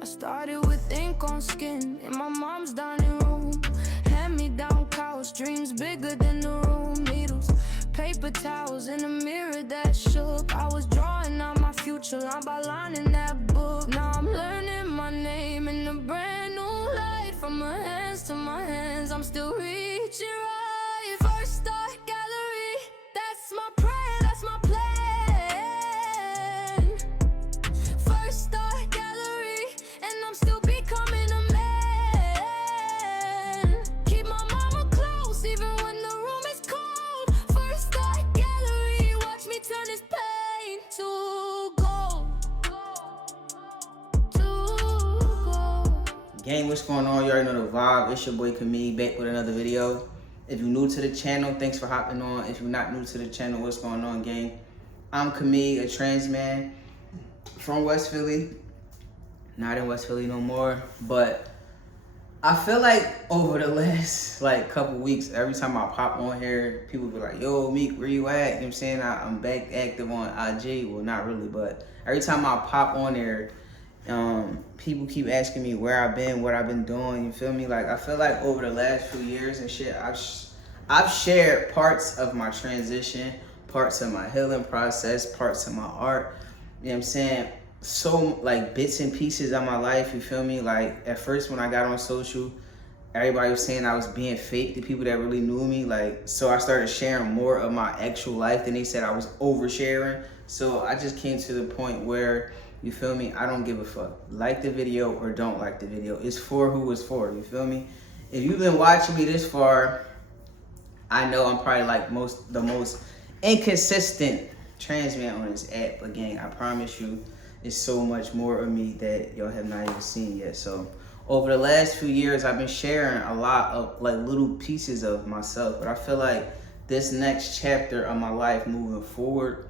I started with ink on skin in my mom's dining room. Hand-me-down couch, dreams bigger than the room. Needles, paper towels in a mirror that shook. I was drawing out my future line by line in that book. Now I'm learning my name in a brand new light. From my hands to my hands, I'm still reaching right. First art gallery, that's my prayer, that's my plan. First art gallery, and I'm still becoming a man. Keep my mama close even when the room is cold. First art gallery, watch me turn this pain to gold. To gold. Gang, what's going on? You already know the vibe. It's your boy Camille back with another video. If you're new to the channel, thanks for hopping on. If you're not new to the channel, what's going on, gang? I'm Camille, a trans man from West Philly. Not in West Philly no more, but I feel like over the last couple weeks, every time I pop on here, people be like, yo, Meek, where you at? You know what I'm saying? I'm back active on IG. Well, not really, but every time I pop on there, people keep asking me where I've been, what I've been doing, you feel me? Like, I feel like over the last few years and shit, I've shared parts of my transition, parts of my healing process, parts of my art, you know what I'm saying? So, like, bits and pieces of my life, you feel me? Like, at first when I got on social, everybody was saying I was being fake, the people that really knew me, like, so I started sharing more of my actual life than they said I was oversharing. So I just came to the point where, you feel me, I don't give a fuck. Like the video or don't like the video. It's for who it's for, you feel me? If you've been watching me this far, I know I'm probably like the most inconsistent trans man on this app. But gang, I promise you, it's so much more of me that y'all have not even seen yet. So over the last few years, I've been sharing a lot of like little pieces of myself. But I feel like this next chapter of my life moving forward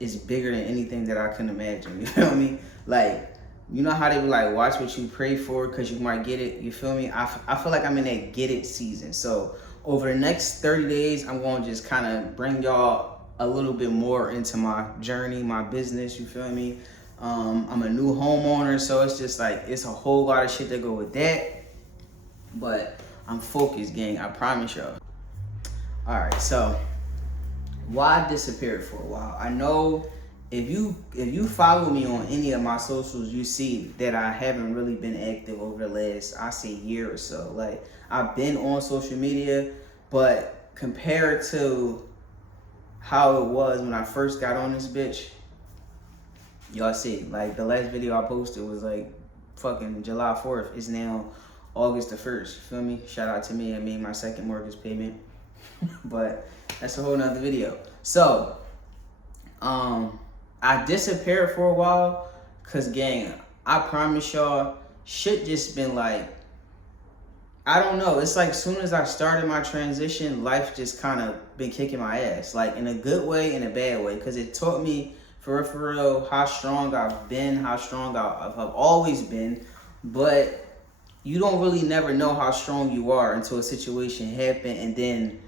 is bigger than anything that I can imagine. You feel me? Like, you know how they be like, watch what you pray for because you might get it. You feel me? I feel like I'm in that get it season. So over the next 30 days, I'm going to just kind of bring y'all a little bit more into my journey, my business. You feel me? I'm a new homeowner, so it's just like, it's a whole lot of shit that go with that. But I'm focused, gang. I promise y'all. All right, so why I disappeared for a while? I know if you follow me on any of my socials, you see that I haven't really been active over the last, I say, year or so. Like, I've been on social media, but compared to how it was when I first got on this bitch, y'all see, like, the last video I posted was like fucking July 4th. It's now August the 1st. You feel me? Shout out to me. I made my second mortgage payment. But that's a whole nother video. So, I disappeared for a while because, gang, I promise y'all, shit just been like, I don't know. It's like soon as I started my transition, life just kind of been kicking my ass. Like, in a good way and a bad way. Because it taught me, for real, how strong I've been, how strong I've always been. But you don't really never know how strong you are until a situation happens, and then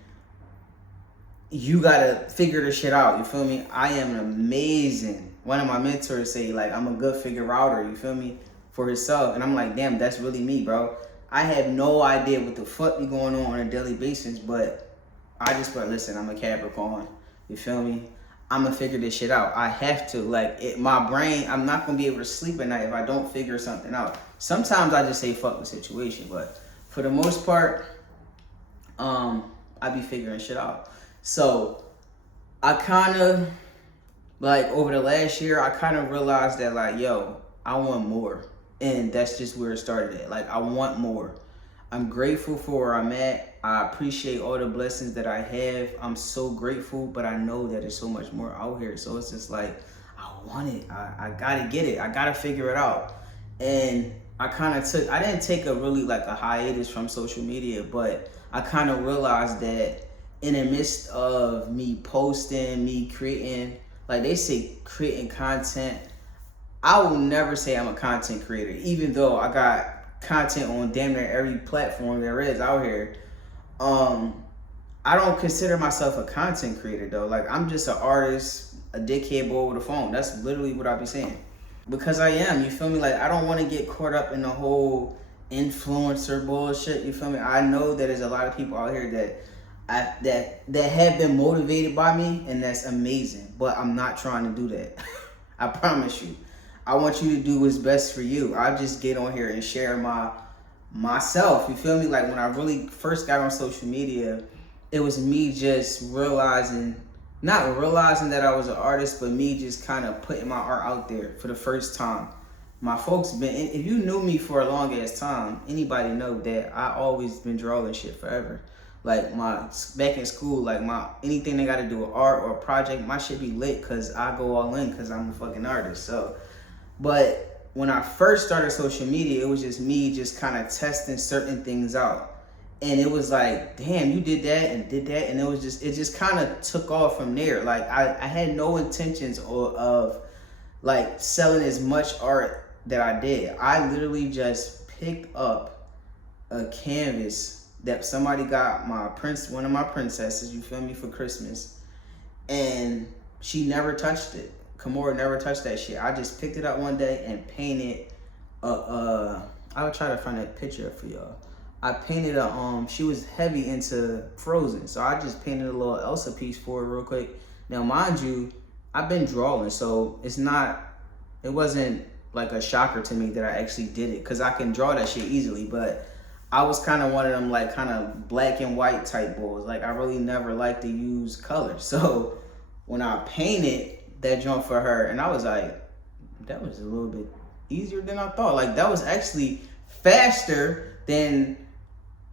you gotta figure this shit out, you feel me? I am amazing. One of my mentors say, like, I'm a good figure outer, you feel me? For himself. And I'm like, damn, that's really me, bro. I have no idea what the fuck be going on a daily basis, but I just put, listen, I'm a Capricorn, you feel me? I'm gonna figure this shit out. I have to. Like, my brain, I'm not gonna be able to sleep at night if I don't figure something out. Sometimes I just say fuck the situation, but for the most part, I be figuring shit out. So I kind of, like, over the last year, I kind of realized that, like, yo, I want more. And that's just where it started at. Like, I want more. I'm grateful for where I'm at. I appreciate all the blessings that I have. I'm so grateful, but I know that there's so much more out here. So it's just like, I want it. I gotta get it. I gotta figure it out. And I didn't take a really, like, a hiatus from social media, but I kind of realized that in the midst of me posting, me creating, like they say, creating content, I will never say I'm a content creator, even though I got content on damn near every platform there is out here. I don't consider myself a content creator though. Like, I'm just an artist, a dickhead boy with a phone. That's literally what I be saying. because I am, you feel me? Like, I don't want to get caught up in the whole influencer bullshit, you feel me? I know that there's a lot of people out here that have been motivated by me, and that's amazing, but I'm not trying to do that. I promise you. I want you to do what's best for you. I just get on here and share myself, you feel me? Like, when I really first got on social media, it was me just not realizing that I was an artist, but me just kind of putting my art out there for the first time. My folks if you knew me for a long ass time, anybody know that I always been drawing shit forever. Like, back in school, like, anything they got to do with art or project, my shit be lit because I go all in because I'm a fucking artist. So, but when I first started social media, it was just me just kind of testing certain things out. And it was like, damn, you did that and did that. And it just kind of took off from there. Like, I had no intentions of like selling as much art that I did. I literally just picked up a canvas that somebody got one of my princesses, you feel me, for Christmas. And she never touched it. Kimora never touched that shit. I just picked it up one day and painted I'll try to find that picture for y'all. I painted she was heavy into Frozen, so I just painted a little Elsa piece for her real quick. Now, mind you, I've been drawing, so it wasn't like a shocker to me that I actually did it, because I can draw that shit easily, but I was kind of one of them, like, kind of black and white type boys. Like, I really never liked to use color. So when I painted that joint for her, and I was like, that was a little bit easier than I thought. Like, that was actually faster than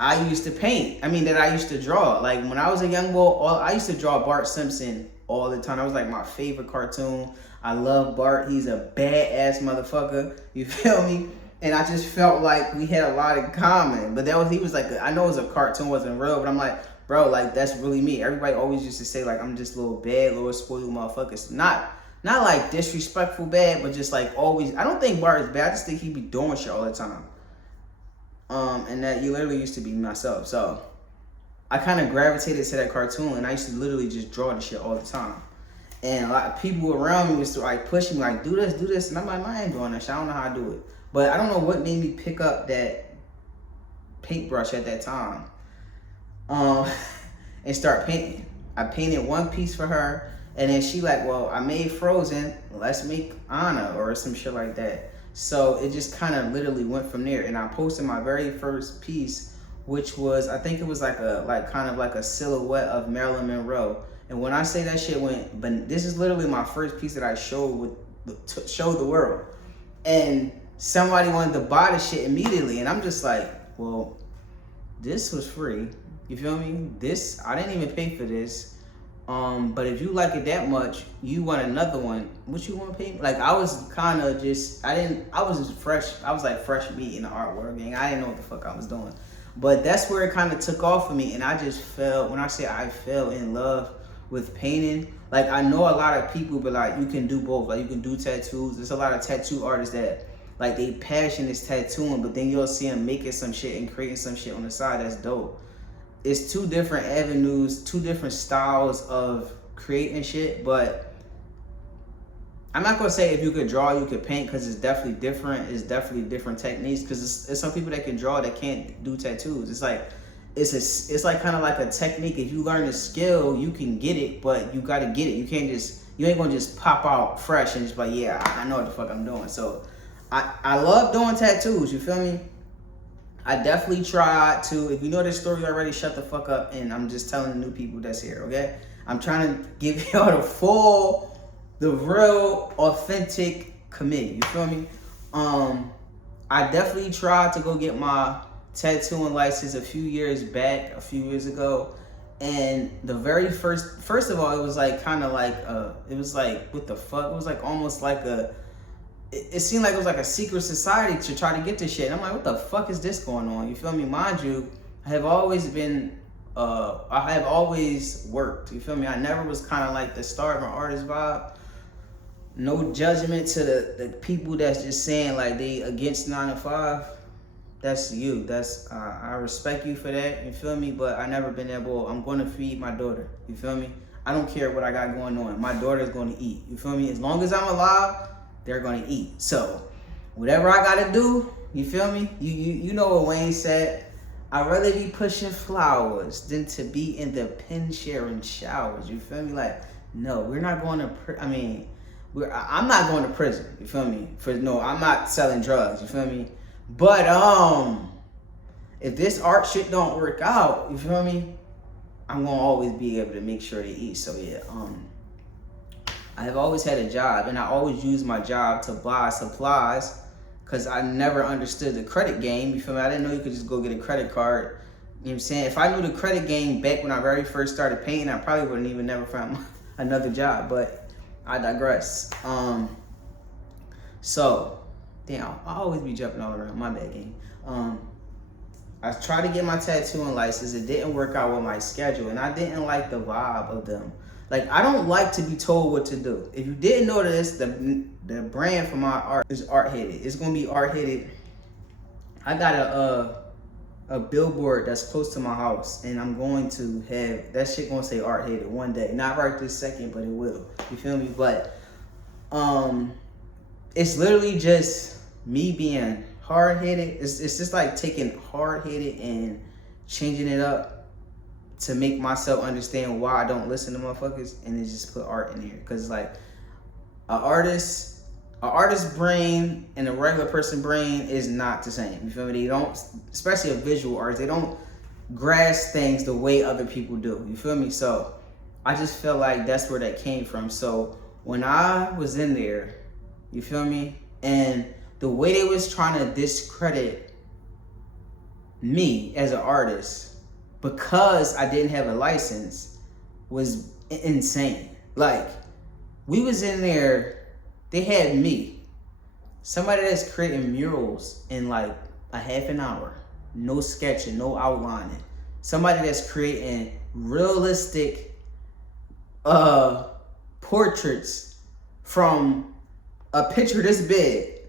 I used to paint. That I used to draw. Like, when I was a young boy, I used to draw Bart Simpson all the time. That was like my favorite cartoon. I love Bart. He's a badass motherfucker. You feel me? And I just felt like we had a lot in common. But he was like, I know it was a cartoon, wasn't real, but I'm like, bro, like, that's really me. Everybody always used to say, like, I'm just little bad, little spoiled motherfuckers. Not like disrespectful bad, but just like always. I don't think Bart is bad. I just think he be doing shit all the time. And that you literally used to be myself. So I kind of gravitated to that cartoon, and I used to literally just draw the shit all the time. And a lot of people around me was like pushing me, like, do this. And I'm like, I ain't doing that shit. I don't know how to do it. But I don't know what made me pick up that paintbrush at that time. And start painting. I painted one piece for her, and then she like, well, I made Frozen, let's make Anna or some shit like that. So it just kind of literally went from there. And I posted my very first piece, which was, I think it was like a silhouette of Marilyn Monroe. And when I say that shit went, but this is literally my first piece that I showed the world. And somebody wanted to buy the shit immediately, and I'm just like, well, this was free. You feel me? I didn't even pay for this. But if you like it that much, you want another one, what you want to pay me? Like, I was kind of just, I was fresh. I was like fresh meat in the art world, gang. I didn't know what the fuck I was doing. But that's where it kind of took off for me. And I just when I say I fell in love with painting, like, I know a lot of people be like, you can do both. Like, you can do tattoos. There's a lot of tattoo artists that, like, they passion is tattooing, but then you'll see them making some shit and creating some shit on the side. That's dope. It's two different avenues, two different styles of creating shit, but I'm not gonna say if you could draw, you could paint, because it's definitely different. It's definitely different techniques, because it's some people that can draw that can't do tattoos. It's like, it's like kind of like a technique. If you learn a skill, you can get it, but you gotta get it. You ain't gonna just pop out fresh and just be like, yeah, I know what the fuck I'm doing. So I love doing tattoos, you feel me? I definitely tried to. If you know this story already, shut the fuck up, and I'm just telling the new people that's here, okay? I'm trying to give y'all the real, authentic committee, you feel me? I definitely tried to go get my tattooing license a few years ago, and the very first of all, it was like kind of like, it was like, what the fuck? It was like almost like it seemed like it was like a secret society to try to get this shit. And I'm like, what the fuck is this going on? You feel me? Mind you, I have always worked. You feel me? I never was kind of like the starving artist vibe. No judgment to the people that's just saying like they against 9 to 5. That's you. I respect you for that. You feel me? But I never been able. I'm going to feed my daughter. You feel me? I don't care what I got going on. My daughter's going to eat. You feel me? As long as I'm alive, they're gonna eat. So whatever I gotta do, you feel me? You know what Wayne said. I'd rather be pushing flowers than to be in the pen sharing showers. You feel me? Like, no, we're not going to. I'm not going to prison. You feel me? I'm not selling drugs. You feel me? But if this art shit don't work out, you feel me? I'm gonna always be able to make sure they eat. So yeah, I have always had a job, and I always use my job to buy supplies. Because I never understood the credit game. You feel me? I didn't know you could just go get a credit card. You know what I'm saying? If I knew the credit game back when I very first started painting, I probably wouldn't even never found another job. But I digress. So, damn, I always be jumping all around. My bad, game. I tried to get my tattooing license. It didn't work out with my schedule. And I didn't like the vibe of them. Like, I don't like to be told what to do. If you didn't know this, the brand for my art is Art Headed. It's gonna be Art Headed. I got a billboard that's close to my house, and I'm going to have that shit gonna say Art Headed one day. Not right this second, but it will. You feel me? But it's literally just me being hard-headed. It's just like taking hard-headed and changing it up to make myself understand why I don't listen to motherfuckers, and then just put art in here. Cause like an artist's brain and a regular person brain is not the same. You feel me? They don't, especially a visual artist, they don't grasp things the way other people do. You feel me? So I just feel like that's where that came from. So when I was in there, you feel me? And the way they was trying to discredit me as an artist because I didn't have a license was insane. Like, we was in there, they had me, somebody that's creating murals in like a half an hour, no sketching, no outlining. Somebody that's creating realistic portraits from a picture this big.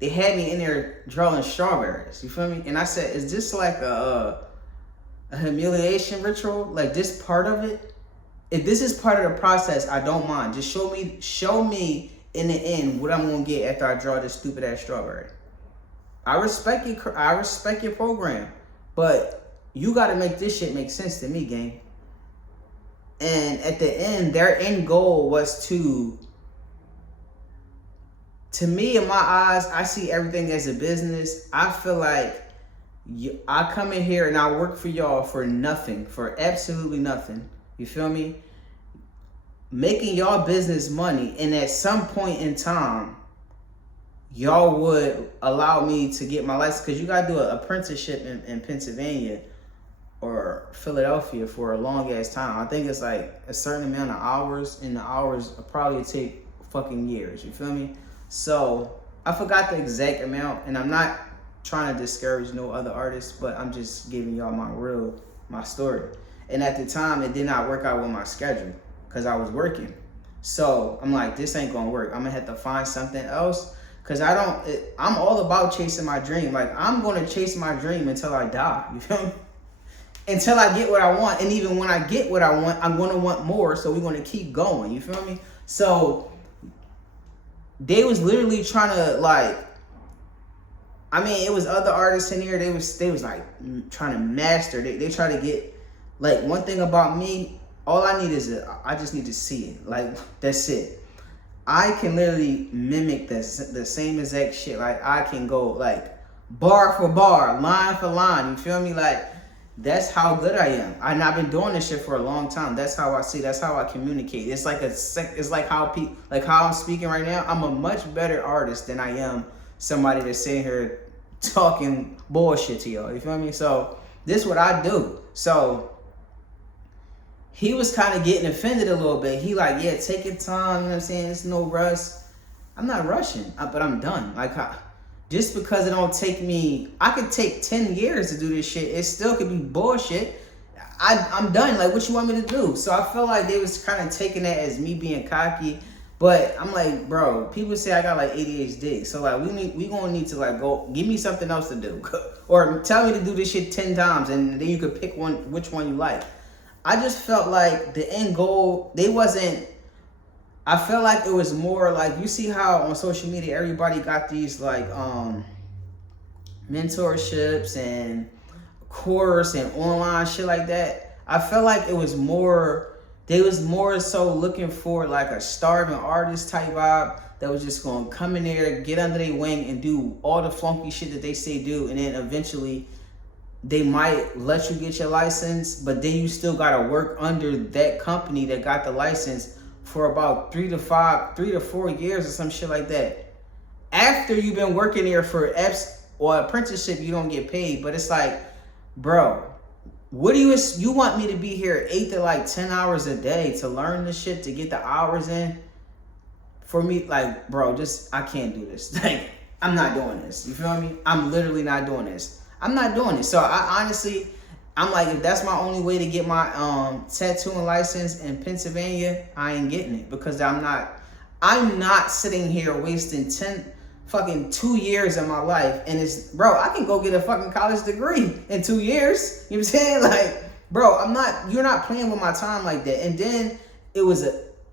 They had me in there drawing strawberries, you feel me? And I said, is this like a humiliation ritual? Like, this part of it? If this is part of the process, I don't mind. Just show me in the end what I'm gonna get after I draw this stupid ass strawberry. I respect your program, but you gotta make this shit make sense to me, gang. And at the end, their end goal was to me, in my eyes, I see everything as a business. I feel like I come in here and I work for y'all for nothing, for absolutely nothing. You feel me? Making y'all business money, and at some point in time, y'all would allow me to get my license, because you gotta do an apprenticeship in Pennsylvania or Philadelphia for a long ass time. I think it's like a certain amount of hours, and the hours will probably take fucking years. You feel me? So I forgot the exact amount, and I'm not trying to discourage no other artists, but I'm just giving y'all my story. And at the time, it did not work out with my schedule because I was working. So I'm like, this ain't gonna work. I'm gonna have to find something else, because I'm all about chasing my dream. Like, I'm gonna chase my dream until I die, you feel me? Until I get what I want. And even when I get what I want, I'm gonna want more, so we're gonna keep going, you feel me? So they was literally trying to, like, I mean, it was other artists in here. They was like trying to master. They try to get, like, one thing about me, all I need is I just need to see it. Like, that's it. I can literally mimic the same exact shit. Like, I can go like bar for bar, line for line. You feel me? Like, that's how good I am. And I've been doing this shit for a long time. That's how I see. That's how I communicate. It's like it's like how how I'm speaking right now. I'm a much better artist than I am somebody that's sitting here talking bullshit to y'all. You feel me? So this is what I do. So he was kind of getting offended a little bit. He like, yeah, take your time. You know what I'm saying? It's no rush. I'm not rushing, but I'm done. Like, just because it don't take me, I could take 10 years to do this shit. It still could be bullshit. I'm done. Like, what you want me to do? So I feel like they was kind of taking that as me being cocky. But I'm like, bro, people say I got like ADHD. So like, we gonna need to like go, give me something else to do. Or tell me to do this shit 10 times and then you could pick which one you like. I just felt like the end goal, they wasn't I felt like it was more like, you see how on social media everybody got these like mentorships and course and online shit like that. I felt like it was more, they was more so looking for like a starving artist type vibe that was just gonna come in there, get under their wing and do all the funky shit that they say do, and then eventually they might let you get your license, but then you still gotta work under that company that got the license for about 3 to 4 years or some shit like that. After you've been working there for or apprenticeship, you don't get paid. But it's like, bro, what do you want me to be here 8 to like 10 hours a day to learn this shit, to get the hours in? For me, like, bro, I can't do this. Like, I'm not doing this. You feel me? I'm literally not doing this. I'm not doing it. So I honestly, I'm like, if that's my only way to get my tattooing license in Pennsylvania, I ain't getting it, because I'm not sitting here wasting 2 years of my life. And it's, bro, I can go get a fucking college degree in 2 years. You know what I'm saying? Like, bro, you're not playing with my time like that. And then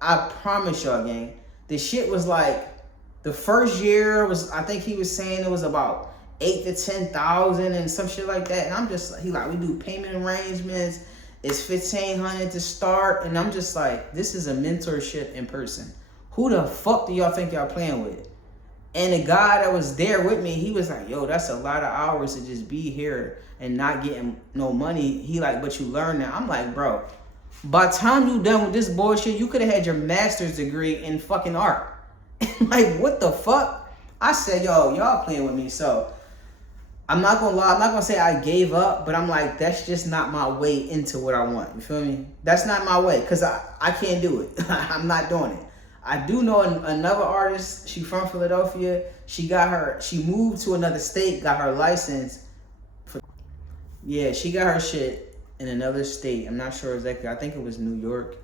I promise y'all, gang, the shit was like, the first year was, I think he was saying it was about 8 to 10,000 and some shit like that. And I'm just like, we do payment arrangements. It's $1,500 to start. And I'm just like, this is a mentorship in person. Who the fuck do y'all think y'all playing with? And the guy that was there with me, he was like, yo, that's a lot of hours to just be here and not getting no money. He like, but you learn that. I'm like, bro, by the time you done with this bullshit, you could have had your master's degree in fucking art. Like, what the fuck? I said, yo, y'all playing with me. So I'm not gonna lie, I'm not gonna say I gave up, but I'm like, that's just not my way into what I want. You feel me? That's not my way, because I can't do it. I'm not doing it. I do know another artist. She from Philadelphia. She moved to another state, got her license. She got her shit in another state. I'm not sure exactly. I think it was New York.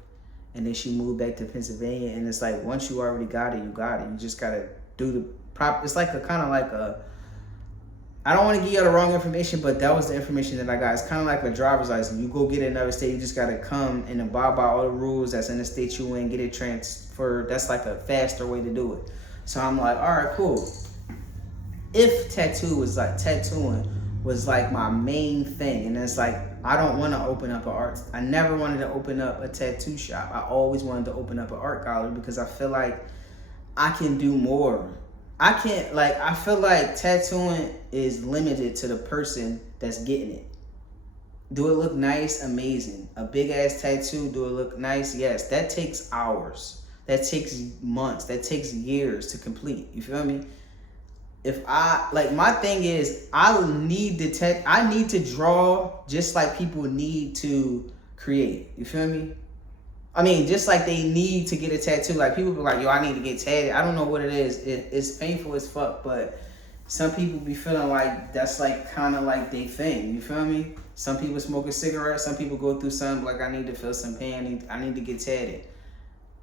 And then she moved back to Pennsylvania. And it's like, once you already got it, you got it. You just gotta do the proper. It's like I don't want to give you the wrong information, but that was the information that I got. It's kind of like a driver's license. You go get another state, you just got to come and abide by all the rules that's in the state you in, get it transferred. That's like a faster way to do it. So I'm like, all right, cool. If tattooing was like my main thing, and it's like, I don't want to open up an art. I never wanted to open up a tattoo shop. I always wanted to open up an art gallery because I feel like I can do more. I feel like tattooing is limited to the person that's getting it. Do it look nice? Amazing. A big ass tattoo, do it look nice? Yes. That takes hours. That takes months. That takes years to complete. You feel me? My thing is, I need to draw just like people need to create. You feel me? I mean, just like they need to get a tattoo. Like, people be like, yo, I need to get tatted. I don't know what it is. It's painful as fuck, but some people be feeling like that's like kind of like they thing. You feel me? Some people smoke a cigarette. Some people go through something like, I need to feel some pain. I need to get tatted.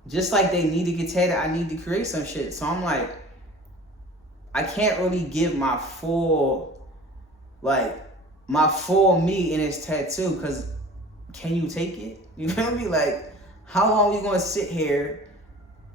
Just like they need to get tatted, I need to create some shit. So I'm like, I can't really give my full me in this tattoo, because can you take it? You feel me? Like, how long are you gonna sit here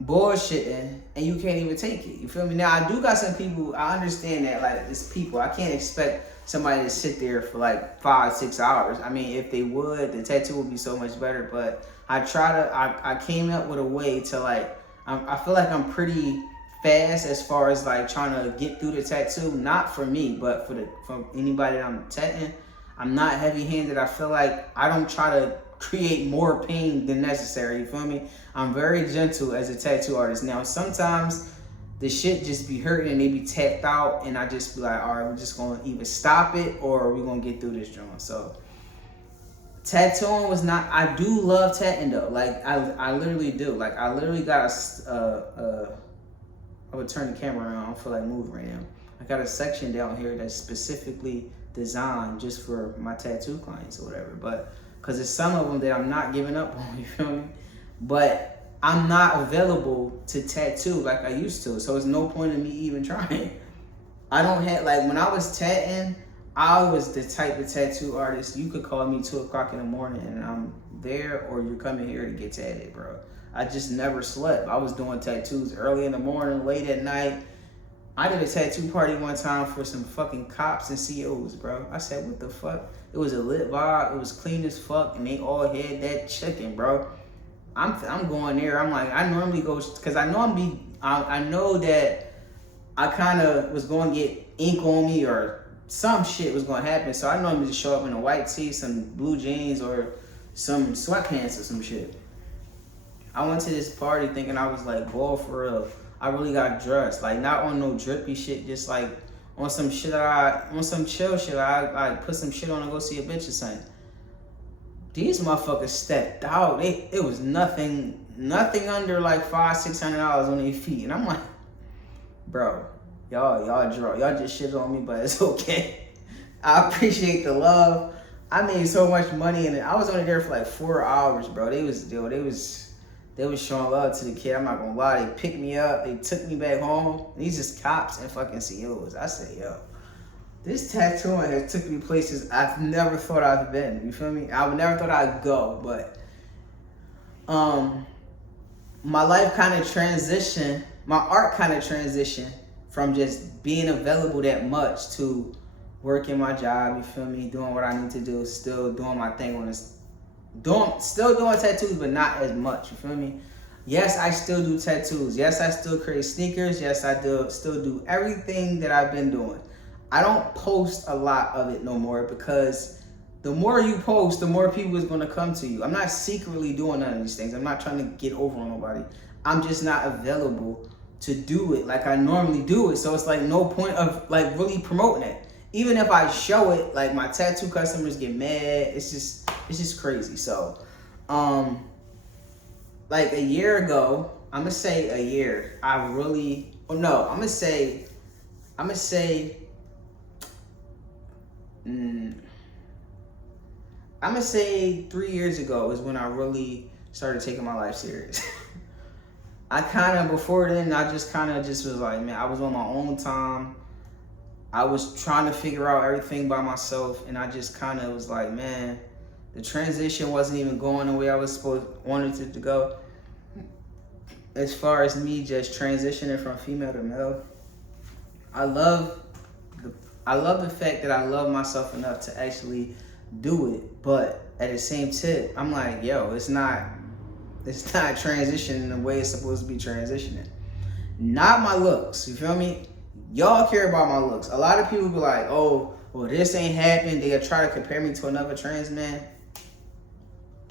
bullshitting and you can't even take it? You feel me? Now, I do got some people, I understand that, like, it's people. I can't expect somebody to sit there for like 5-6 hours. I mean, if they would, the tattoo would be so much better. But I came up with a way to, like, I feel like I'm pretty fast as far as like trying to get through the tattoo. Not for me, but for anybody that I'm tatting. I'm not heavy-handed. I feel like I don't try to create more pain than necessary. You feel me? I'm very gentle as a tattoo artist. Now, sometimes the shit just be hurting and they be tapped out, and I just be like, all right, we're just gonna either stop it or we're gonna get through this joint. So tattooing was not, I do love tatting though. Like, I literally do. Like, I literally got I would turn the camera around. I don't feel like moving right now. I got a section down here that's specifically designed just for my tattoo clients or whatever. But because there's some of them that I'm not giving up on, you feel me? But I'm not available to tattoo like I used to. So there's no point in me even trying. I don't have, like, when I was tatting, I was the type of tattoo artist, you could call me 2 o'clock in the morning and I'm there, or you're coming here to get tatted, bro. I just never slept. I was doing tattoos early in the morning, late at night. I did a tattoo party one time for some fucking cops and COs, bro. I said, what the fuck? It was a lit vibe. It was clean as fuck, and they all had that chicken, bro. I'm going there. I'm like, I normally go, because I know that I kind of was going to get ink on me or some shit was going to happen. So I normally just show up in a white tee, some blue jeans, or some sweatpants or some shit. I went to this party thinking I was like, boy, for real. I really got dressed. Like, not on no drippy shit, just like on some shit on some chill shit. I put some shit on and go see a bitch or something. These motherfuckers stepped out. It was nothing under like $500-$600 on their feet. And I'm like, bro, y'all just shit on me, but it's okay. I appreciate the love. I made so much money and I was only there for like 4 hours, bro. They was showing love to the kid. I'm not gonna lie. They picked me up. They took me back home. These just cops and fucking COs. I say, yo, this tattooing has took me places I've never thought I've been. You feel me? I would never thought I'd go, but my life kind of transitioned. My art kind of transitioned from just being available that much to working my job. You feel me? Doing what I need to do. Still doing my thing on this. Still doing tattoos, but not as much. You feel me? Yes, I still do tattoos. Yes, I still create sneakers. Yes, I still do everything that I've been doing. I don't post a lot of it no more because the more you post, the more people is going to come to you. I'm not secretly doing none of these things. I'm not trying to get over on nobody. I'm just not available to do it like I normally do it. So it's like no point of like really promoting it. Even if I show it, like my tattoo customers get mad. It's just crazy. So, like a year ago, I'm gonna say a year. I'm gonna say 3 years ago is when I really started taking my life serious. Before then, I just was like, man, I was on my own time. I was trying to figure out everything by myself, and I just kind of was like, man, the transition wasn't even going the way I wanted it to go. As far as me just transitioning from female to male, I love the fact that I love myself enough to actually do it, but at the same tip, I'm like, yo, it's not transitioning the way it's supposed to be transitioning. Not my looks, you feel me? Y'all care about my looks. A lot of people be like, oh, well, this ain't happened. They'll try to compare me to another trans man.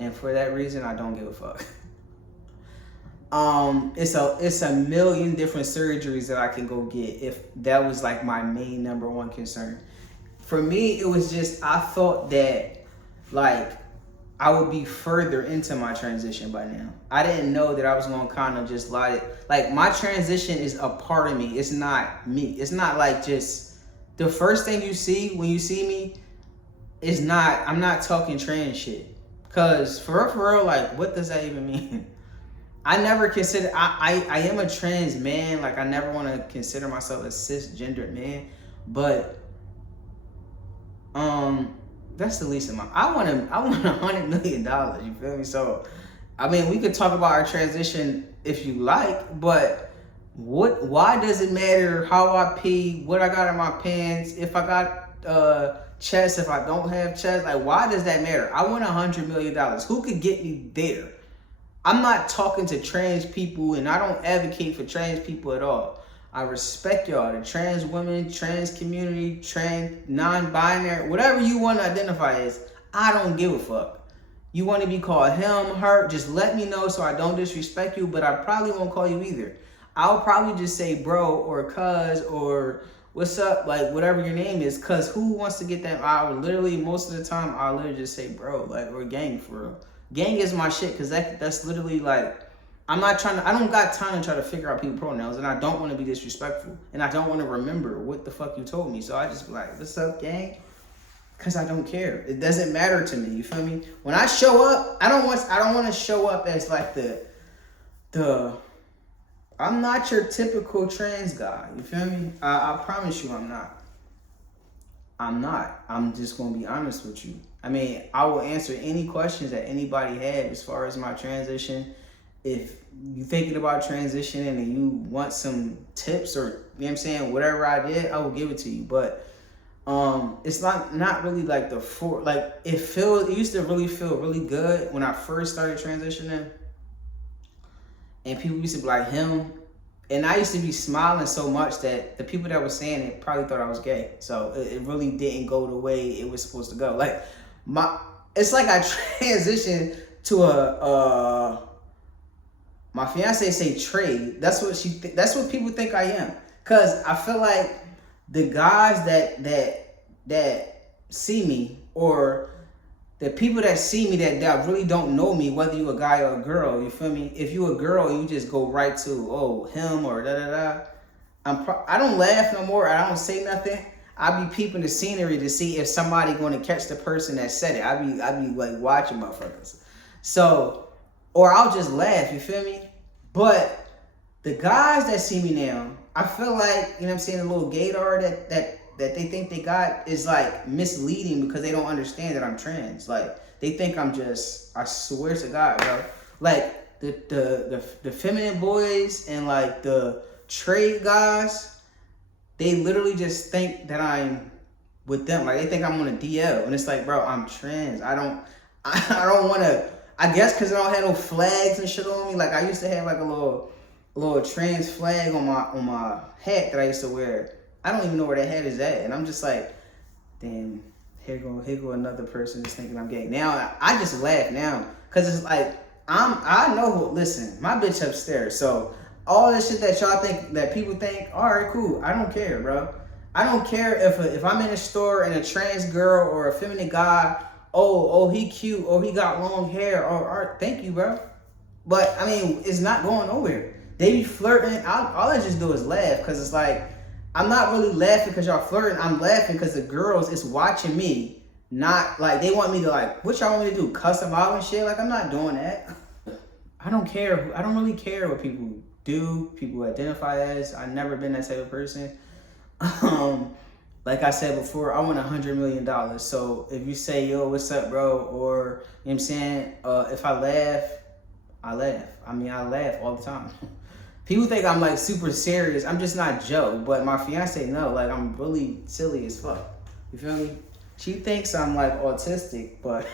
And for that reason, I don't give a fuck. It's a million different surgeries that I can go get if that was like my main number one concern. For me, it was just, I thought that like I would be further into my transition by now. I didn't know that I was gonna kind of just like my transition is a part of me. It's not me. It's not like just the first thing you see when you see me is not, I'm not talking trans shit. Cause for real, like what does that even mean? I never consider, I am a trans man. Like I never want to consider myself a cisgendered man, but that's the least amount. I want $100 million. You feel me? So, I mean, we could talk about our transition if you like, but why does it matter how I pee, what I got in my pants, if I got chest, if I don't have chest? Like, why does that matter? I want $100 million. Who could get me there? I'm not talking to trans people, and I don't advocate for trans people at all. I respect y'all, the trans women, trans community, trans, non-binary, whatever you want to identify as. I don't give a fuck. You want to be called him, her, just let me know so I don't disrespect you, but I probably won't call you either. I'll probably just say bro or cuz or what's up, like whatever your name is, cuz who wants to get that? I would literally, most of the time, I'll literally just say bro, like, or gang for real. Gang is my shit, cuz that's literally like, I don't got time to try to figure out people's pronouns, and I don't want to be disrespectful, and I don't want to remember what the fuck you told me. So I just be like, what's up, gang? Because I don't care. It doesn't matter to me. You feel me? When I show up, I don't want to show up as like the I'm not your typical trans guy. You feel me? I promise you I'm not. I'm not. I'm just going to be honest with you. I mean, I will answer any questions that anybody had as far as my transition if you thinking about transitioning and you want some tips or, you know what I'm saying, whatever I did, I will give it to you. But it's not really like it used to really feel really good when I first started transitioning, and people used to be like, him, and I used to be smiling so much that the people that were saying it probably thought I was gay. So it really didn't go the way it was supposed to go. Like it's like I transitioned to my fiance say trade. That's what that's what people think I am. Cause I feel like the guys that see me, or the people that see me that really don't know me, whether you a guy or a girl, you feel me? If you a girl, you just go right to him or da da da. I don't laugh no more. I don't say nothing. I be peeping the scenery to see if somebody going to catch the person that said it. I be like watching motherfuckers. So, or I'll just laugh. You feel me? But the guys that see me now, I feel like, you know what I'm saying, the little gaydar that they think they got is like misleading, because they don't understand that I'm trans. Like they think I'm just, I swear to God, bro. Like the feminine boys and like the trade guys, they literally just think that I'm with them. Like they think I'm on a DL, and it's like, bro, I'm trans. I don't want to. I guess because I don't have no flags and shit on me. Like I used to have like a little trans flag on my hat that I used to wear. I don't even know where that hat is at, and I'm just like, damn, here go another person just thinking I'm gay. Now I just laugh now, cause it's like I know who. Listen, my bitch upstairs, so all this shit that y'all think, that people think, all right, cool. I don't care, bro. I don't care if I'm in a store and a trans girl or a feminine guy, oh he cute, or he got long hair, or thank you, bro. But I mean, it's not going nowhere. They be flirting. All I just do is laugh, cause it's like, I'm not really laughing because y'all flirting. I'm laughing because the girls is watching me. Not like they want me to like, what y'all want me to do? Cuss them out and shit? Like I'm not doing that. I don't care. I don't really care what people do, people identify as. I've never been that type of person. Like I said before, I want $100 million. So if you say, yo, what's up, bro? Or, you know what I'm saying? If I laugh, I laugh. I mean, I laugh all the time. People think I'm like super serious. I'm just not Joe. But my fiance, no, like I'm really silly as fuck. You feel me? She thinks I'm like autistic, but,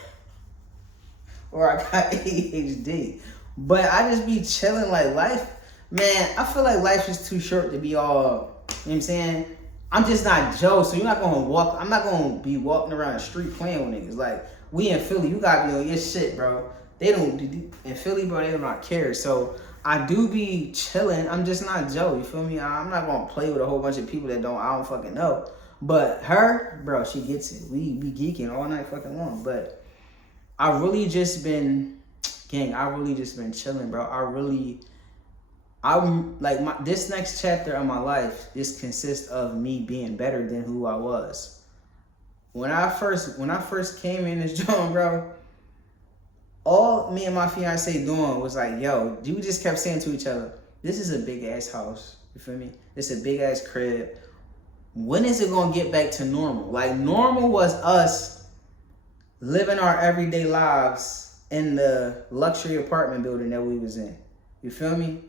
or I got ADHD. But I just be chilling. Like life, man, I feel like life is too short to be all, you know what I'm saying? I'm just not Joe, so you're not gonna walk, I'm not gonna be walking around the street playing with niggas. Like, we in Philly, you gotta be on your shit, bro. They don't, in Philly, bro, they do not care. So I do be chilling. I'm just not Joe, you feel me? I'm not gonna play with a whole bunch of people that I don't fucking know. But her, bro, she gets it. We be geeking all night fucking long. But I really just been, I really just been chilling, bro. I'm like, this next chapter of my life, this consists of me being better than who I was. When I first came in this joint, bro, all me and my fiance doing was like, yo, we just kept saying to each other, this is a big ass house. You feel me? This is a big ass crib. When is it gonna get back to normal? Like, normal was us living our everyday lives in the luxury apartment building that we was in. You feel me?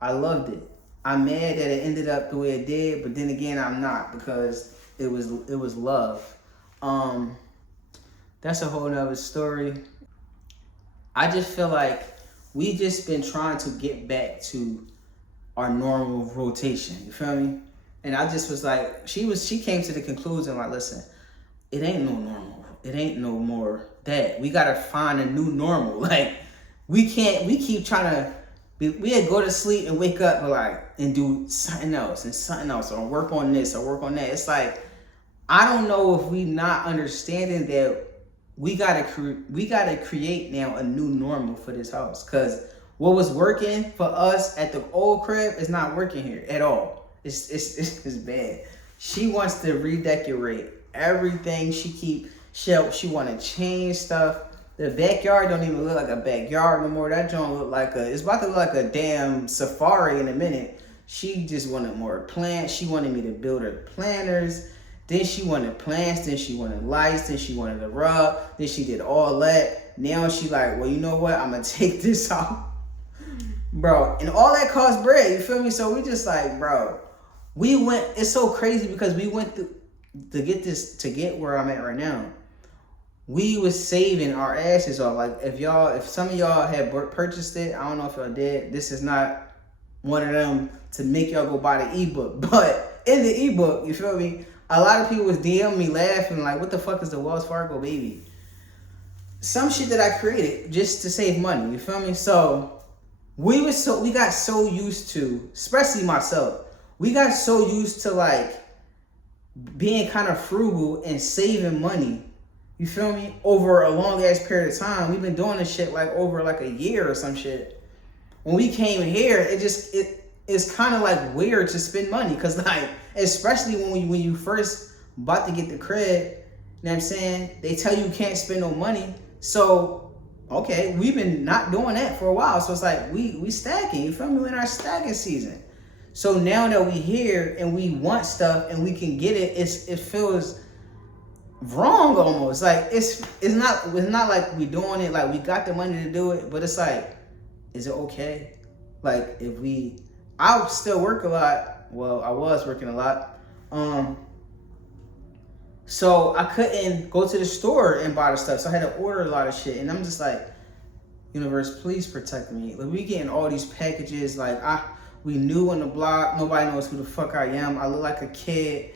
I loved it. I'm mad that it ended up the way it did, but then again, I'm not, because it was love. That's a whole nother story. I just feel like we just been trying to get back to our normal rotation. You feel me? And I just was like, she came to the conclusion like, listen, it ain't no normal. It ain't no more that. We gotta find a new normal. Like, we keep trying to, we'd go to sleep and wake up and do something else, or work on this or work on that. It's like, I don't know if we not understanding that we gotta create now a new normal for this house. Cause what was working for us at the old crib is not working here at all. It's bad. She wants to redecorate everything. She want to change stuff. The backyard don't even look like a backyard no more. That joint look like it's about to look like a damn safari in a minute. She just wanted more plants. She wanted me to build her planters. Then she wanted plants. Then she wanted lights. Then she wanted a rug. Then she did all that. Now she like, well, you know what? I'm gonna take this out. bro, and all that costs bread, you feel me? So we just like, bro, we went, it's so crazy because we went through, to get where I'm at right now. We was saving our asses off. Like if some of y'all had purchased it, I don't know if y'all did. This is not one of them to make y'all go buy the ebook. But in the ebook, you feel me? A lot of people was DMing me laughing like, what the fuck is the Wells Fargo baby? Some shit that I created just to save money, you feel me? So we got so used to, especially myself, we got so used to like being kind of frugal and saving money. You feel me? Over a long ass period of time. We've been doing this shit like over like a year or some shit. When we came here, it's kind of like weird to spend money. Cause like, especially when you first about to get the crib, you know what I'm saying? They tell you can't spend no money. So, okay, we've been not doing that for a while. So it's like, we stacking, you feel me? We're in our stacking season. So now that we here and we want stuff and we can get it, it feels wrong almost. Like it's not like we doing it like we got the money to do it, but it's like, is it okay? Like I still work a lot. Well, I was working a lot. So I couldn't go to the store and buy the stuff. So I had to order a lot of shit. And I'm just like, universe, please protect me. Like we getting all these packages. Like we new on the block. Nobody knows who the fuck I am. I look like a kid.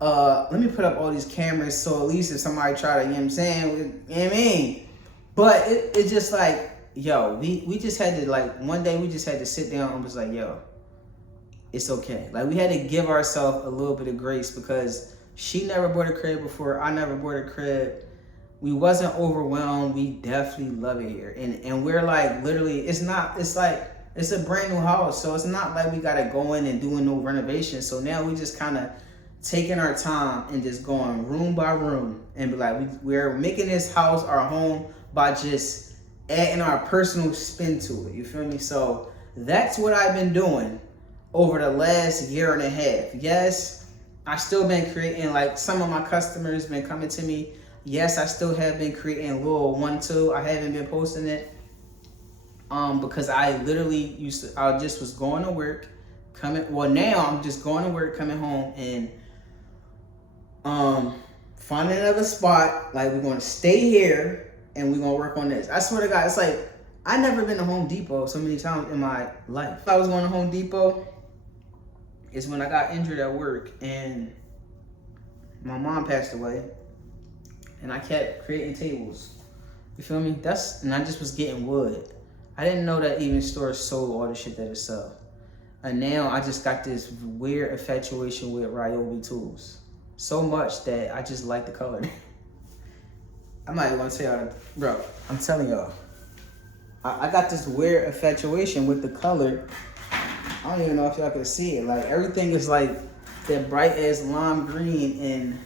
Let me put up all these cameras so at least if somebody try to, you know what I'm saying, you know what I mean? But it's just like, yo, we just had to like, one day we just had to sit down and was like, yo, it's okay. Like we had to give ourselves a little bit of grace because she never bought a crib before. I never bought a crib. We wasn't overwhelmed. We definitely love it here. And we're like, literally, it's like, it's a brand new house. So it's not like we got to go in and doing no renovations. So now we just kind of taking our time and just going room by room and be like, we're making this house our home by just adding our personal spin to it. You feel me? So that's what I've been doing over the last year and a half. Yes, I still been creating, like some of my customers been coming to me. Yes, I still have been creating little 1-2. I haven't been posting it because I literally I just was going to work, now I'm just going to work, coming home and finding another spot. Like we're going to stay here and we're going to work on this. I swear to God, it's like, I never been to Home Depot so many times in my life. If I was going to Home Depot, it's when I got injured at work and my mom passed away and I kept creating tables. You feel me? And I just was getting wood. I didn't know that even stores sold all the shit that it sell. And now I just got this weird infatuation with Ryobi tools. So much that I just like the color. I might want to tell y'all, bro, I'm telling y'all. I got this weird infatuation with the color. I don't even know if y'all can see it. Like everything is like that bright ass lime green and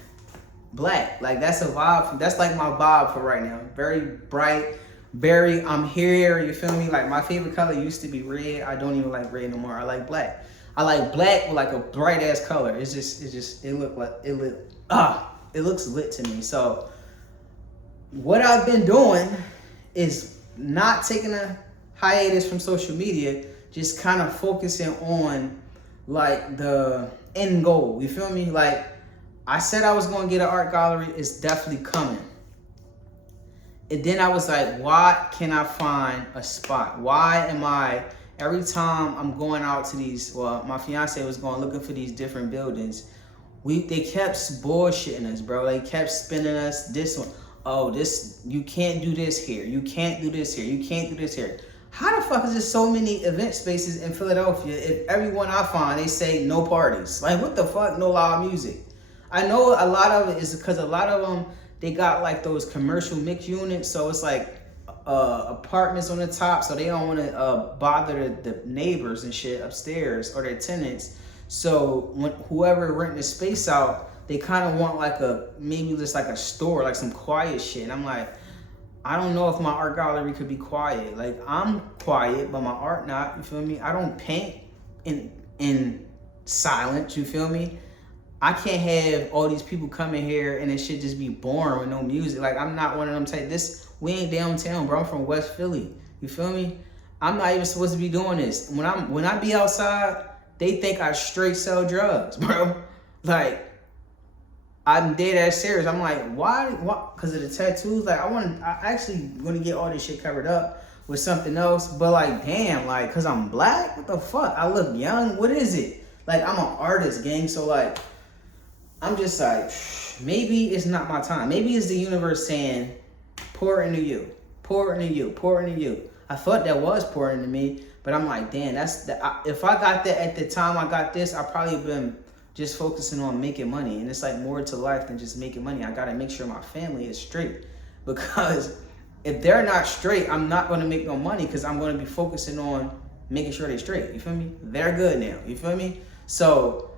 black. Like that's a vibe. That's like my vibe for right now. Very bright, very, I'm here, you feel me? Like my favorite color used to be red. I don't even like red no more. I like black. I like black with like a bright ass color. It looks lit to me. So what I've been doing is not taking a hiatus from social media, just kind of focusing on like the end goal. You feel me? Like I said I was going to get an art gallery. It's definitely coming. And then I was like, why can I find a spot? Why am I, every time I'm going out to these, well, my fiance was going looking for these different buildings. They kept bullshitting us, bro. They kept spinning us this one. Oh, you can't do this here. You can't do this here. You can't do this here. How the fuck is there so many event spaces in Philadelphia if everyone I find, they say no parties? Like, what the fuck? No loud music. I know a lot of it is because a lot of them, they got like those commercial mixed units. So it's like apartments on the top. So they don't want to bother the neighbors and shit upstairs or their tenants. So when whoever renting the space out, they kind of want like maybe just like a store, like some quiet shit. And I'm like, I don't know if my art gallery could be quiet. Like I'm quiet, but my art not, you feel me? I don't paint in silence, you feel me? I can't have all these people coming here and it should just be boring with no music. Like I'm not one of them type, we ain't downtown, bro. I'm from West Philly, you feel me? I'm not even supposed to be doing this. When I be outside, they think I straight sell drugs, bro. Like, I'm dead ass serious. I'm like, why? Because of the tattoos? Like, I actually gonna get all this shit covered up with something else. But like, damn, like, because I'm black? What the fuck? I look young? What is it? Like, I'm an artist, gang. So like, I'm just like, maybe it's not my time. Maybe it's the universe saying, pour into you. Pour into you. Pour into you. I thought that was pouring into me. But I'm like, damn, if I got that at the time I got this, I probably been just focusing on making money. And it's like more to life than just making money. I got to make sure my family is straight. Because if they're not straight, I'm not going to make no money because I'm going to be focusing on making sure they're straight. You feel me? They're good now. You feel me? So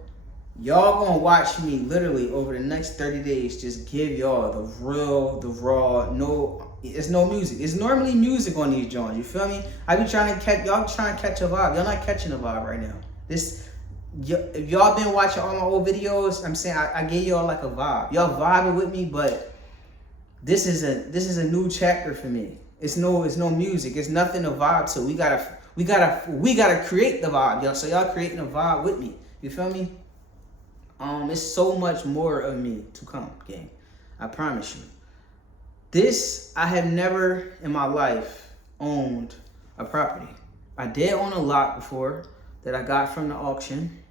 y'all going to watch me literally over the next 30 days just give y'all the real, the raw, it's no music. It's normally music on these joints. You feel me? I be trying to catch, y'all trying to catch a vibe. Y'all not catching a vibe right now. If y'all been watching all my old videos, I'm saying I gave y'all like a vibe. Y'all vibing with me, but this is a new chapter for me. It's no music. It's nothing to vibe to. We gotta create the vibe, y'all. So y'all creating a vibe with me. You feel me? It's so much more of me to come, gang. I promise you. I have never in my life owned a property. I did own a lot before that I got from the auction,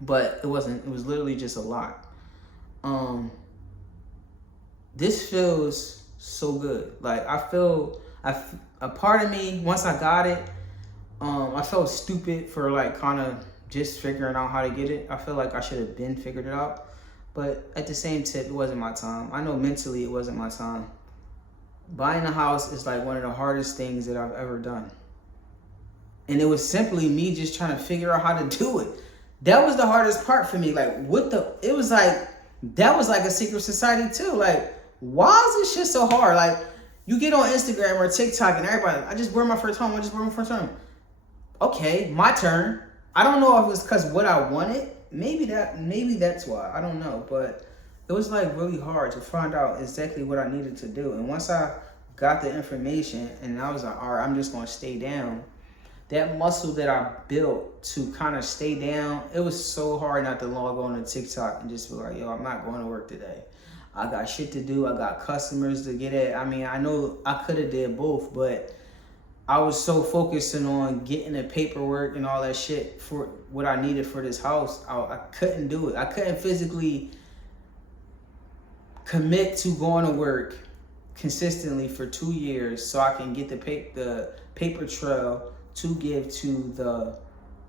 but it was literally just a lot. This feels so good. Like a part of me, once I got it, I felt stupid for like kind of just figuring out how to get it. I feel like I should have been figured it out. But at the same tip, it wasn't my time. I know mentally it wasn't my time. Buying a house is like one of the hardest things that I've ever done. And it was simply me just trying to figure out how to do it. That was the hardest part for me. Like, that was like a secret society too. Like, why is this shit so hard? Like, you get on Instagram or TikTok and everybody, I just bought my first home. Okay, my turn. I don't know if it was because what I wanted. Maybe that's why. I don't know. But it was like really hard to find out exactly what I needed to do. And once I got the information and I was like, all right, I'm just going to stay down. That muscle that I built to kind of stay down, it was so hard not to log on to TikTok and just be like, yo, I'm not going to work today. I got shit to do. I got customers to get at. I mean, I know I could have did both, but I was so focusing on getting the paperwork and all that shit for what I needed for this house. I couldn't do it. I couldn't physically commit to going to work consistently for 2 years so I can get the paper trail to give to the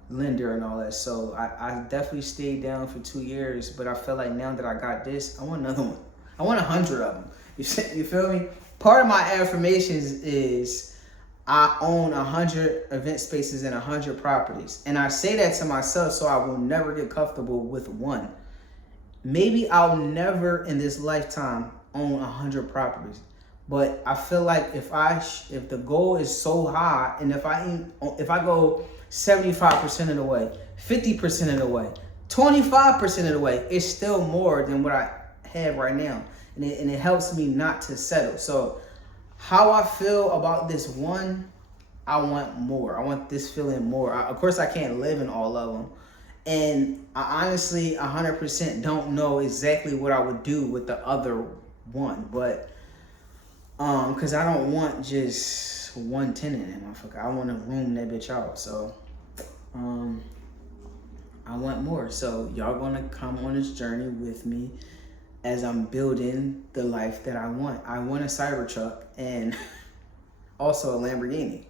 lender and all that. So I definitely stayed down for 2 years, but I feel like now that I got this, I want another one. I want 100 of them. You feel me? Part of my affirmations is I own 100 event spaces and 100 properties. And I say that to myself so I will never get comfortable with one. Maybe I'll never in this lifetime own 100 properties. But I feel like if the goal is so high, and if I go 75% of the way, 50% of the way, 25% of the way, it's still more than what I have right now. And it helps me not to settle. So how I feel about this one, I want more. I want this feeling more. Of course, I can't live in all of them. And I honestly 100% don't know exactly what I would do with the other one. But because I don't want just one tenant in my motherfucker. I want to room that bitch out. So I want more. So y'all gonna come on this journey with me as I'm building the life that I want. I want a Cybertruck and also a Lamborghini.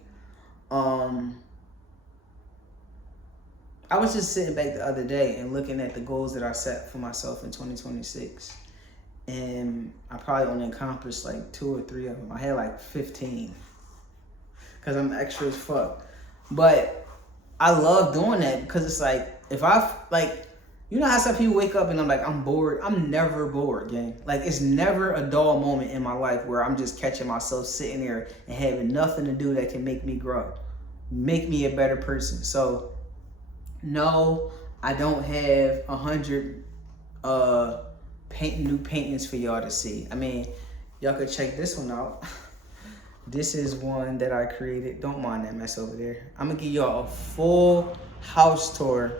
I was just sitting back the other day and looking at the goals that I set for myself in 2026. And I probably only accomplished like 2 or 3 of them. I had like 15 because I'm extra as fuck. But I love doing that because it's like, if I, like, you know how some people wake up and I'm like, I'm bored? I'm never bored, gang. Like, it's never a dull moment in my life where I'm just catching myself sitting there and having nothing to do that can make me grow, make me a better person. So, no, I don't have 100 new paintings for y'all to see. I mean, y'all could check this one out. This is one that I created. Don't mind that mess over there. I'm gonna give y'all a full house tour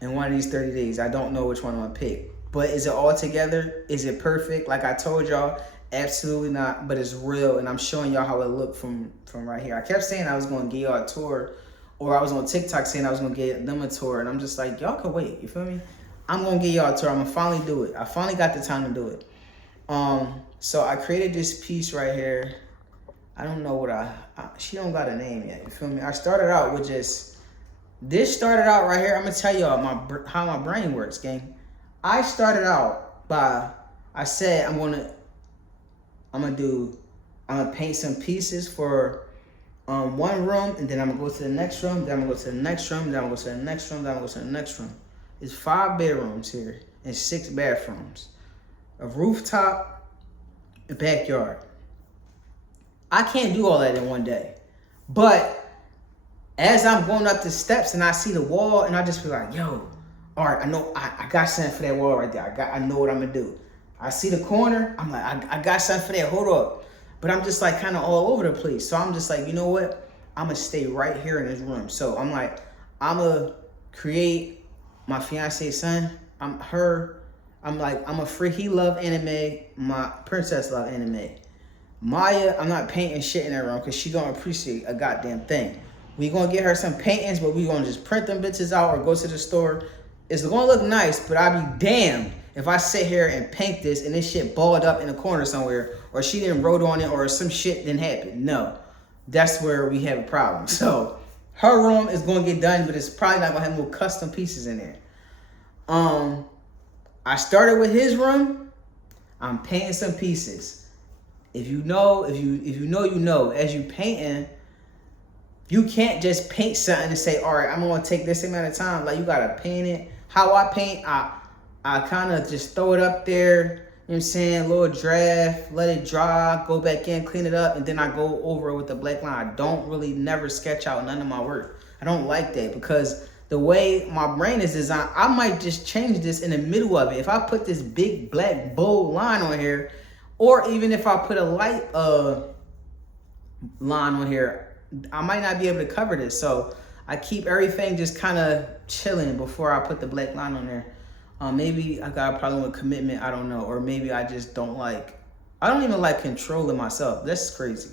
in one of these 30 days. I don't know which one I'm gonna pick. But is it all together? Is it perfect? Like I told y'all, absolutely not. But it's real, and I'm showing y'all how it looked from right here. I kept saying I was gonna give y'all a tour, or I was on TikTok saying I was gonna give them a tour, and I'm just like, y'all can wait. You feel me? I'm gonna give y'all a tour. I'm gonna finally do it. I finally got the time to do it. So I created this piece right here. I don't know what she don't got a name yet. You feel me? I started out with just this. Started out right here. I'm gonna tell y'all how my brain works, gang. I started out by I said I'm gonna paint some pieces for one room, and then I'm gonna go to the next room, then I'm gonna go to the next room, then I'm gonna go to the next room, then I'm gonna go to the next room. It's 5 bedrooms here and 6 bathrooms, a rooftop, a backyard. I can't do all that in one day, but as I'm going up the steps and I see the wall, and I just feel like, yo, all right, I know I got something for that wall right there. I know what I'm gonna do. I see the corner, I'm like, I got something for that. Hold up. But I'm just like kind of all over the place. So I'm just like, you know what? I'm gonna stay right here in this room. So I'm like, I'm gonna create my fiance's son. I'm a freak. He love anime. My princess love anime. Maya, I'm not painting shit in that room because she gonna appreciate a goddamn thing. We gonna get her some paintings, but we gonna just print them bitches out or go to the store. It's gonna look nice, but I'll be damned if I sit here and paint this and this shit balled up in a corner somewhere, or she didn't wrote on it, or some shit didn't happen. No, that's where we have a problem. So her room is gonna get done, but it's probably not gonna have no custom pieces in there. I started with his room. I'm painting some pieces. If you know, you know. As you painting, you can't just paint something and say, all right, I'm gonna take this amount of time. Like, you gotta paint it. How I paint, I kind of just throw it up there, you know what I'm saying, little draft, let it dry, go back in, clean it up, and then I go over it with the black line. I don't really never sketch out none of my work. I don't like that because the way my brain is designed, I might just change this in the middle of it. If I put this big black bold line on here, or even if I put a light line on here, I might not be able to cover this. So I keep everything just kind of chilling before I put the black line on there. Maybe I got a problem with commitment, I don't know. Or maybe I just don't even like controlling myself. That's crazy.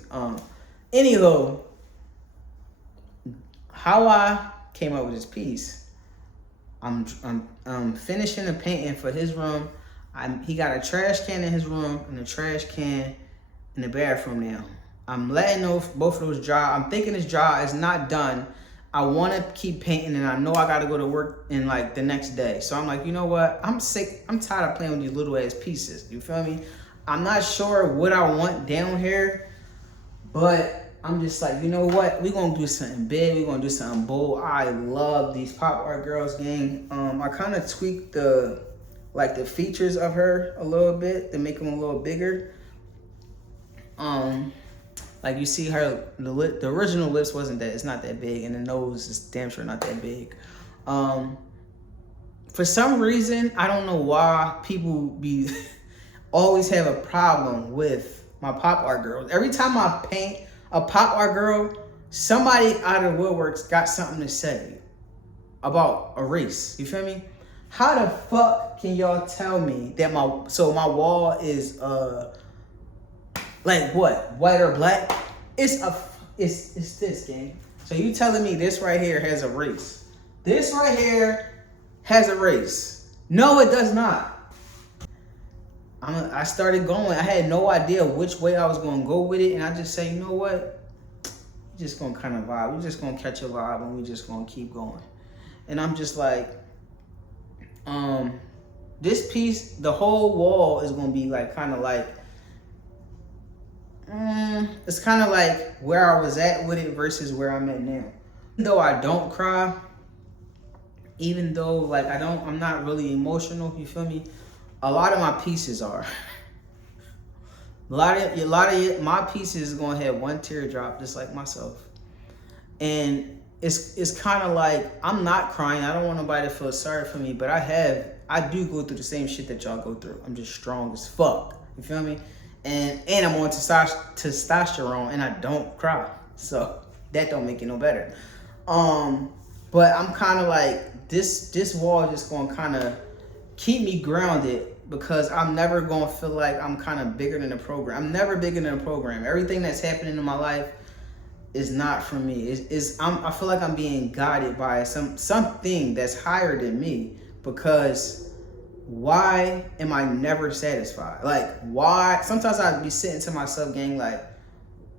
Anywho, how I came up with this piece, I'm finishing the painting for his room. He got a trash can in his room and a trash can in the bathroom now. I'm letting both of those dry. I'm thinking this dry is not done. I want to keep painting, and I know I got to go to work in like the next day. So I'm like, you know what? I'm sick. I'm tired of playing with these little ass pieces. You feel me? I'm not sure what I want down here, but I'm just like, you know what? We're going to do something big. We're going to do something bold. I love these Pop Art Girls, gang. I kind of tweaked the features of her a little bit to make them a little bigger. Like you see her, the original lips it's not that big, and the nose is damn sure not that big. For some reason, I don't know why people always have a problem with my Pop Art Girls. Every time I paint a Pop Art Girl, somebody out of woodworks got something to say about a race. You feel me? How the fuck can y'all tell me that my wall is like what? White or black? It's this, gang. So you telling me this right here has a race? This right here has a race? No, it does not. I started going. I had no idea which way I was gonna go with it, and I just say, you know what? We're just gonna kind of vibe. We're just gonna catch a vibe, and we're just gonna keep going. And I'm just like, this piece, the whole wall is gonna be like kind of like. It's kind of like where I was at with it versus where I'm at now. Even though I don't cry, even though like I'm not really emotional, you feel me? A lot of my pieces are. A lot of my pieces is gonna have one teardrop, just like myself. And it's kind of like, I'm not crying. I don't want nobody to feel sorry for me, but I do go through the same shit that y'all go through. I'm just strong as fuck. You feel me? and I'm on testosterone, and I don't cry. So that don't make it no better. But I'm kind of like, this wall just gonna kind of keep me grounded, because I'm never gonna feel like I'm kind of bigger than the program. I'm never bigger than the program. Everything that's happening in my life is not for me. I feel like I'm being guided by something that's higher than me, because why am I never satisfied? Like, why? Sometimes I'd be sitting to myself, gang, like,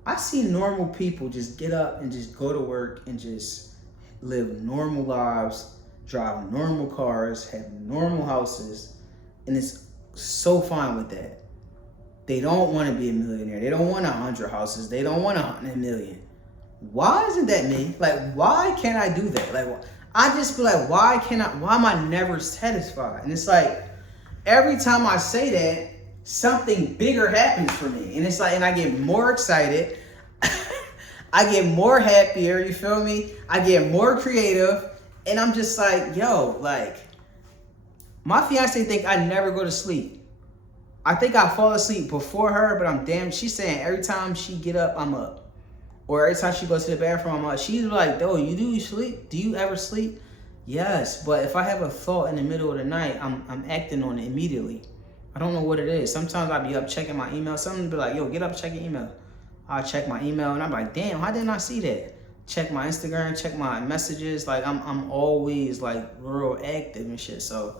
I see normal people just get up and just go to work and just live normal lives, drive normal cars, have normal houses, and it's so fine with that. They don't want to be a millionaire. They don't want 100 houses. They don't want 100 million. Why isn't that me? Like, why can't I do that? Like, I just feel like, why am I never satisfied? And it's like, every time I say that, something bigger happens for me. And it's like, and I get more excited. I get more happier, you feel me? I get more creative. And I'm just like, yo, like, my fiance think I never go to sleep. I think I fall asleep before her, but I'm damn, she's saying every time she get up, I'm up. Or every time she goes to the bathroom, I'm up. She's like, "Yo, you sleep? Do you ever sleep?" Yes, but if I have a thought in the middle of the night, I'm acting on it immediately. I don't know what it is. Sometimes I'll be up checking my email. Something be like, "Yo, get up, check your email." I'll check my email, and I'm like, "Damn, how didn't I see that?" Check my Instagram, check my messages. Like, I'm always like real active and shit. So,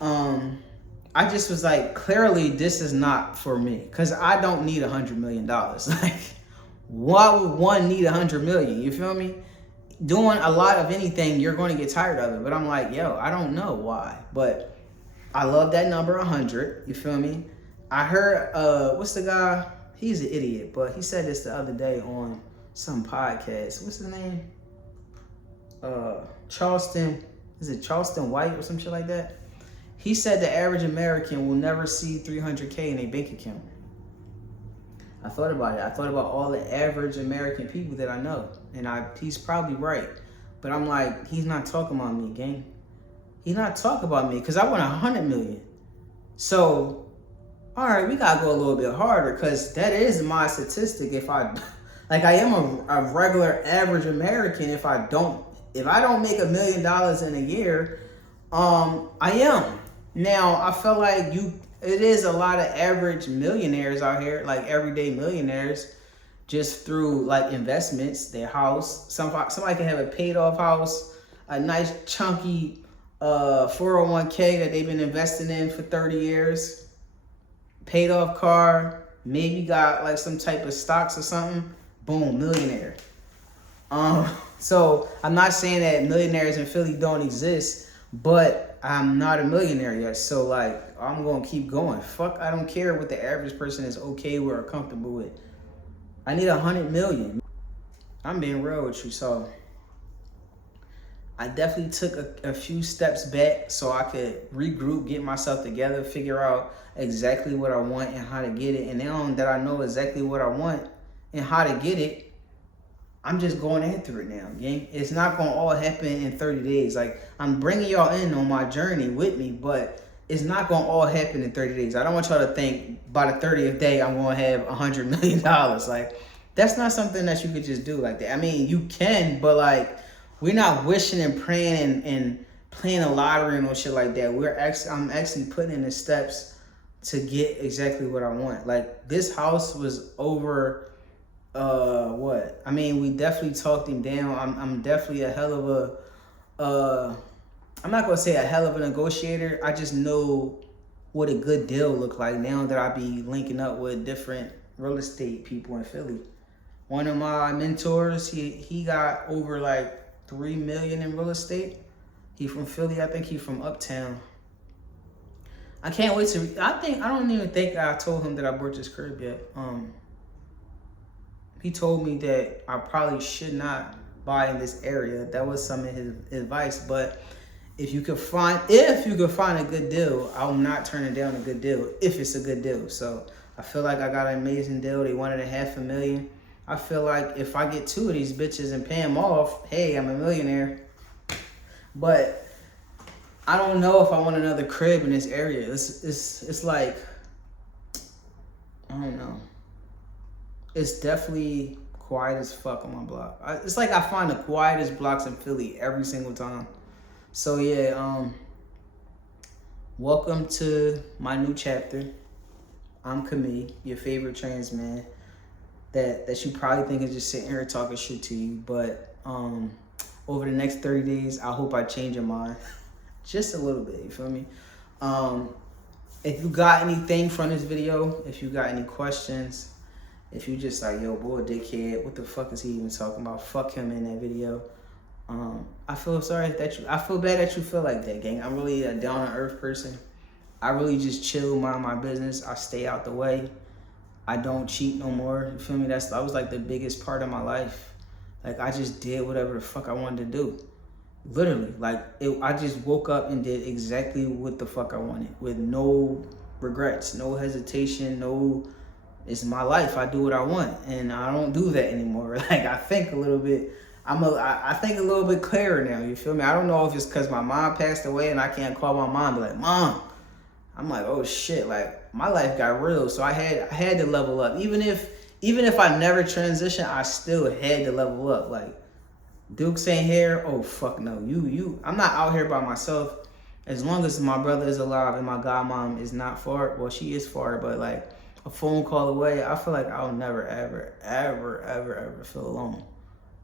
I just was like, clearly this is not for me, because I don't need $100 million. Like, why would one need 100 million? You feel me? Doing a lot of anything, you're going to get tired of it. But I'm like, yo, I don't know why. But I love that number 100. You feel me? I heard, what's the guy? He's an idiot, but he said this the other day on some podcast. What's his name? Charleston. Is it Charleston White or some shit like that? He said the average American will never see 300K in a bank account. I thought about it. I thought about all the average American people that I know. And he's probably right. But I'm like, he's not talking about me, gang. He's not talking about me, because I want 100 million. So, all right, we got to go a little bit harder, because that is my statistic. If I am a regular average American, if I don't make $1 million in a year, I am. Now, I feel like it is a lot of average millionaires out here, like everyday millionaires, just through like investments, their house. Somebody can have a paid off house, a nice chunky 401k that they've been investing in for 30 years, paid off car, maybe got like some type of stocks or something, boom, millionaire. So I'm not saying that millionaires in Philly don't exist, but I'm not a millionaire yet. So like, I'm going to keep going. Fuck, I don't care what the average person is okay with or comfortable with. I need 100 million. I'm being real with you. So I definitely took a few steps back so I could regroup, get myself together, figure out exactly what I want and how to get it. And now that I know exactly what I want and how to get it, I'm just going after it now, gang. It's not going to all happen in 30 days. Like, I'm bringing y'all in on my journey with me, but it's not going to all happen in 30 days. I don't want y'all to think by the 30th day I'm going to have $100 million. Like, that's not something that you could just do like that. I mean, you can, but like, we're not wishing and praying and playing a lottery and no shit like that. I'm actually putting in the steps to get exactly what I want. Like, this house was over... what? I mean, we definitely talked him down. I'm definitely a hell of a, I'm not going to say a hell of a negotiator. I just know what a good deal look like now that I be linking up with different real estate people in Philly. One of my mentors, he got over like 3 million in real estate. He from Philly. I think he from Uptown. I can't wait to, I don't even think I told him that I bought this crib yet. He told me that I probably should not buy in this area. That was some of his advice. But if you could find a good deal, I will not turn it down a good deal if it's a good deal. So I feel like I got an amazing deal. They wanted $500,000. I feel like if I get 2 of these bitches and pay them off, hey, I'm a millionaire. But I don't know if I want another crib in this area. It's like, don't know. It's definitely quiet as fuck on my block. It's like I find the quietest blocks in Philly every single time. So yeah, welcome to my new chapter. I'm Camille, your favorite trans man that you probably think is just sitting here talking shit to you. But over the next 30 days, I hope I change your mind just a little bit. You feel me? If you got anything from this video, if you got any questions, if you just like, yo, boy, dickhead, what the fuck is he even talking about? Fuck him in that video. I feel sorry that I feel bad that you feel like that, gang. I'm really a down-to-earth person. I really just chill, mind my business. I stay out the way. I don't cheat no more. You feel me? That was like the biggest part of my life. Like, I just did whatever the fuck I wanted to do. Literally, like, I just woke up and did exactly what the fuck I wanted with no regrets, no hesitation, it's my life. I do what I want, and I don't do that anymore. Like, I think a little bit, I think a little bit clearer now, you feel me? I don't know if it's because my mom passed away and I can't call my mom and be like, Mom. I'm like, oh shit, like, my life got real, so I had to level up. Even if I never transitioned, I still had to level up. Like, Dukes ain't here. Oh fuck no. I'm not out here by myself. As long as my brother is alive and my godmom is not far. Well, she is far, but like a phone call away, I feel like I'll never, ever feel alone.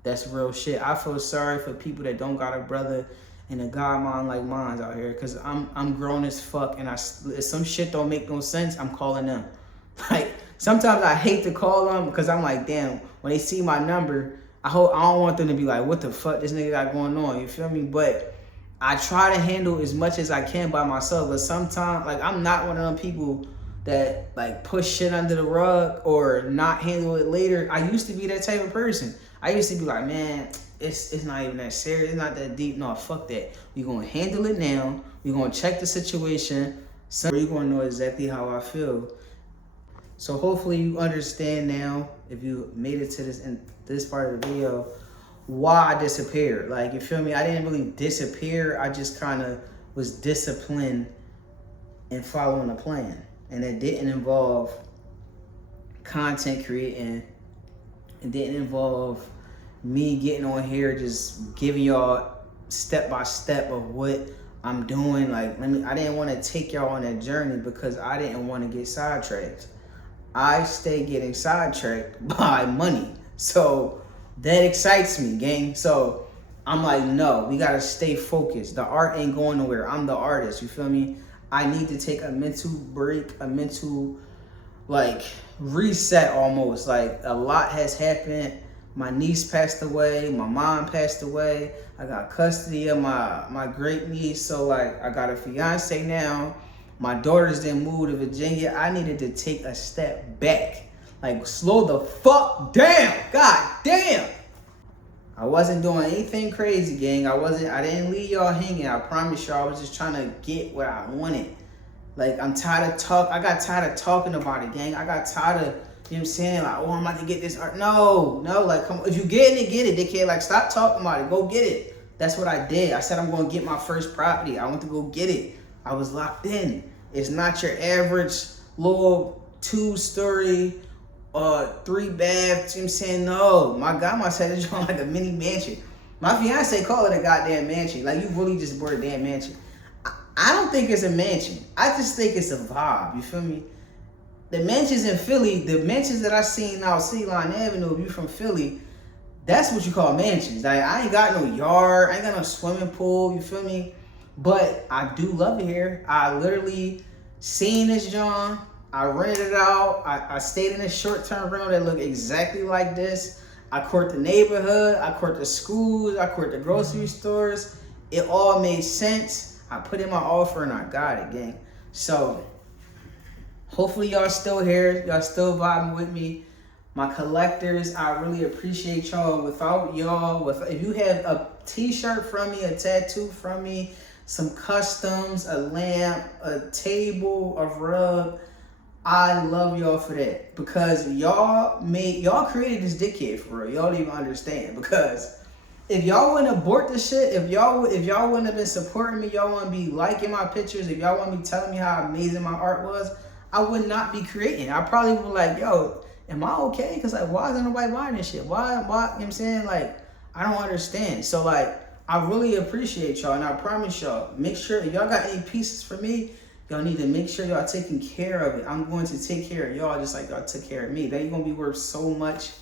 That's real shit. I feel sorry for people that don't got a brother and a godmom like mine's out here, cause I'm grown as fuck, and if some shit don't make no sense, I'm calling them. Like, sometimes I hate to call them because I'm like, damn, when they see my number, I don't want them to be like, what the fuck this nigga got going on, you feel me? But I try to handle as much as I can by myself, but sometimes, like, I'm not one of them people that, like, push shit under the rug or not handle it later. I used to be that type of person. I used to be like, man, it's not even that serious, it's not that deep. No, fuck that. We're gonna handle it now. We're gonna check the situation. So you're gonna know exactly how I feel. So hopefully you understand now, if you made it to this part of the video, why I disappeared. Like, you feel me? I didn't really disappear. I just kind of was disciplined in following a plan. And it didn't involve content creating. It didn't involve me getting on here just giving y'all step by step of what I'm doing. Like, I didn't want to take y'all on that journey because I didn't want to get sidetracked. I stay getting sidetracked by money. So that excites me, gang. So I'm like, no, we gotta stay focused. The art ain't going nowhere. I'm the artist, you feel me? I need to take a mental break, a mental, like, reset almost. Like, a lot has happened. My niece passed away, my mom passed away. I got custody of my great niece. So, like, I got a fiance now. My daughters then moved to Virginia. I needed to take a step back. Like, slow the fuck down. God damn. I wasn't doing anything crazy, gang. I didn't leave y'all hanging. I promise y'all, I was just trying to get what I wanted. Like, I got tired of talking about it, gang. I got tired of, you know what I'm saying? Like, oh, I'm about to get this art. No, like, come on. If you get it, get it, dickhead. Like, stop talking about it. Go get it. That's what I did. I said I'm going to get my first property. I went to go get it. I was locked in. It's not your average little 2-story, 3-bath, you know what I'm saying? No, my godmother said it's like a mini mansion. My fiance called it a goddamn mansion. Like, you really just bought a damn mansion. I don't think it's a mansion. I just think it's a vibe, you feel me? The mansions in Philly, the mansions that I seen out City Line Avenue, if you from Philly, that's what you call mansions. Like, I ain't got no yard, I ain't got no swimming pool, you feel me? But I do love it here. I literally seen this John. I rented it out. I stayed in a short-term rental that looked exactly like this. I court the neighborhood. I court the schools. I court the grocery stores. It all made sense. I put in my offer and I got it, gang. So hopefully y'all still here. Y'all still vibing with me. My collectors, I really appreciate y'all. Without y'all, if you had a t-shirt from me, a tattoo from me, some customs, a lamp, a table, a rug, I love y'all for that. Because y'all created this dickhead for real. Y'all don't even understand. Because if y'all wouldn't abort this shit, if y'all wouldn't have been supporting me, y'all wouldn't be liking my pictures, if y'all wouldn't be telling me how amazing my art was, I would not be creating. I probably would like, yo, am I okay? Because like, why isn't nobody buying this shit? Why, you know what I'm saying? Like, I don't understand. So like, I really appreciate y'all, and I promise y'all, make sure if y'all got any pieces for me, y'all need to make sure y'all taking care of it. I'm going to take care of y'all just like y'all took care of me. They gonna be worth so much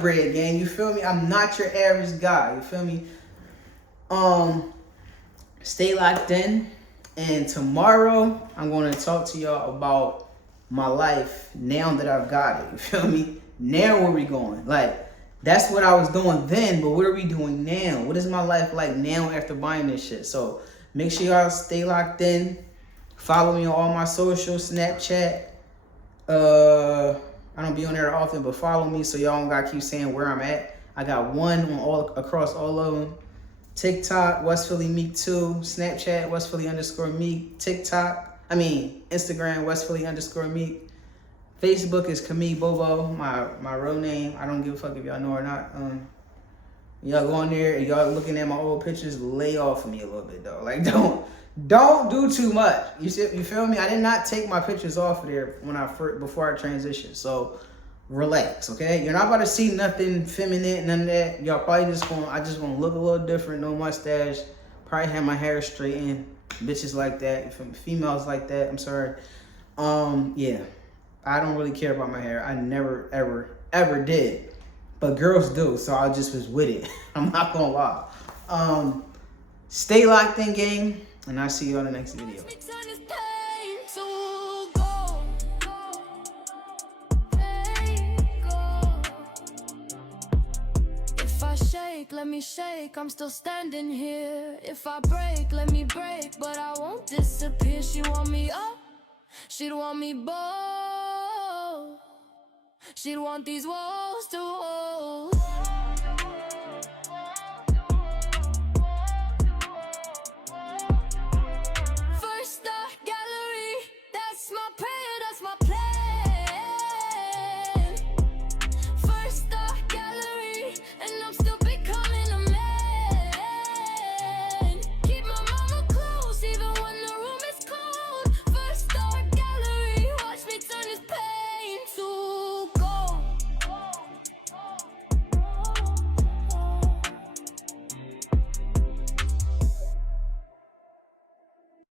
bread, gang. You feel me? I'm not your average guy. You feel me? Stay locked in. And tomorrow, I'm going to talk to y'all about my life now that I've got it. You feel me? Now where we going? Like, that's what I was doing then, but what are we doing now? What is my life like now after buying this shit? So make sure y'all stay locked in. Follow me on all my socials, Snapchat. I don't be on there often, but follow me so y'all don't gotta keep saying where I'm at. I got one on across all of them. TikTok, West Philly Meek 2, Snapchat, West Philly _Meek, Instagram, West Philly _Meek. Facebook is Camille Bobo, my real name. I don't give a fuck if y'all know or not. Y'all go on there and y'all looking at my old pictures, lay off of me a little bit though. Like don't do too much. You feel me? I did not take my pictures off of there before I transitioned. So relax, okay? You're not about to see nothing feminine, none of that. Y'all probably I just want to look a little different, no mustache, probably have my hair straightened, bitches like that, females like that, I'm sorry. Yeah, I don't really care about my hair. I never, ever did, but girls do, so I just was with it. I'm not gonna lie. Stay locked in, gang, and I'll see you on the next video. Let me shake, I'm still standing here. If I break, let me break, but I won't disappear. She want me up, she'd want me both. She'd want these walls to hold.